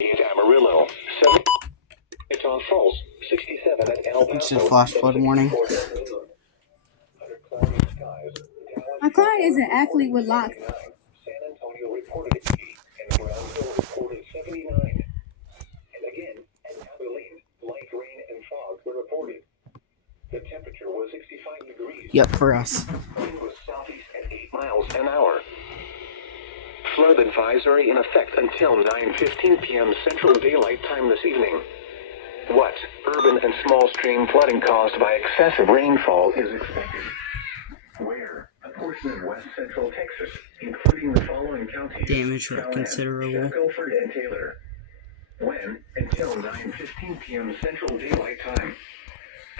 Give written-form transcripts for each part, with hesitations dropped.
Amarillo, 7 Utah Falls, 67 at El Paso. It's a flash flood warning. My car isn't actually with lock. San Antonio reported 80, and Brownsville reported 79. And again, at Abilene, light rain and fog were reported. The temperature was 65 degrees. Yep, for us. Wind was southeast at 8 miles an hour. Flood advisory in effect until 9:15 p.m. Central Daylight Time this evening. What urban and small stream flooding caused by excessive rainfall is expected? Where? A portion of west central Texas, including the following counties: Damage Callahan, considerable. Shackelford, and Taylor. When? Until 9:15 p.m. Central Daylight Time.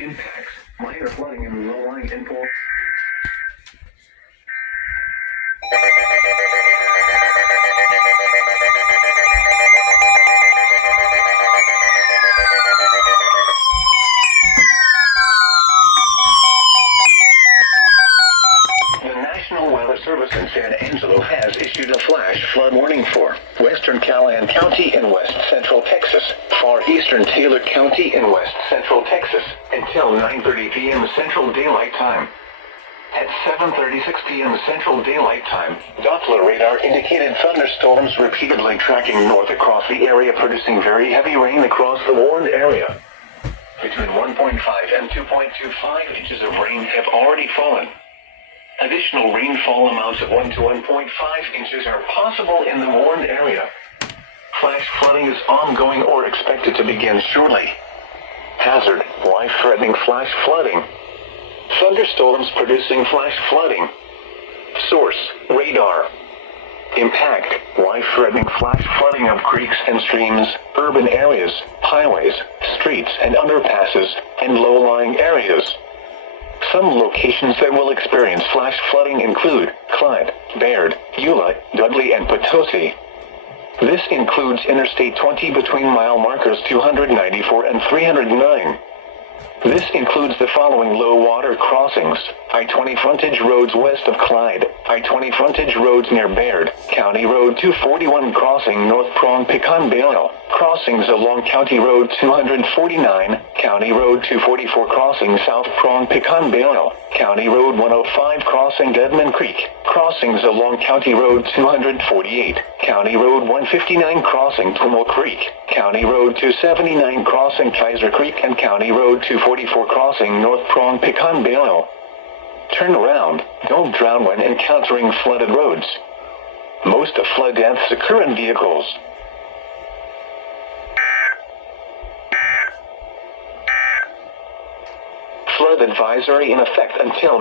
Impacts: minor flooding in low-lying and poor. The National Weather Service in San Angelo has issued a flash flood warning for western Callahan County in west central Texas, far eastern Taylor County in west central Texas, until 9:30 p.m. Central Daylight Time. At 7:36 p.m. Central Daylight Time, Doppler radar indicated thunderstorms repeatedly tracking north across the area, producing very heavy rain across the warned area. Between 1.5 and 2.25 inches of rain have already fallen. Additional rainfall amounts of 1 to 1.5 inches are possible in the warned area. Flash flooding is ongoing or expected to begin shortly. Hazard: life-threatening flash flooding. Thunderstorms producing flash flooding. Source: radar. Impact: life-threatening flash flooding of creeks and streams, urban areas, highways, streets and underpasses, and low-lying areas. Some locations that will experience flash flooding include Clyde, Baird, Eula, Dudley, and Potosi. This includes Interstate 20 between mile markers 294 and 309. This includes the following low water crossings: I-20 frontage roads west of Clyde, I-20 frontage roads near Baird, County Road 241 crossing North Prong Pecan Bale, crossings along County Road 249, County Road 244 crossing South Prong Pecan Bale, County Road 105 crossing Deadman Creek, crossings along County Road 248, County Road 159 crossing Twimble Creek, County Road 279 crossing Kaiser Creek, and County Road 244 crossing North Prong Pecan Bale. Turn around, don't drown when encountering flooded roads. Most of flood deaths occur in vehicles. Flood advisory in effect until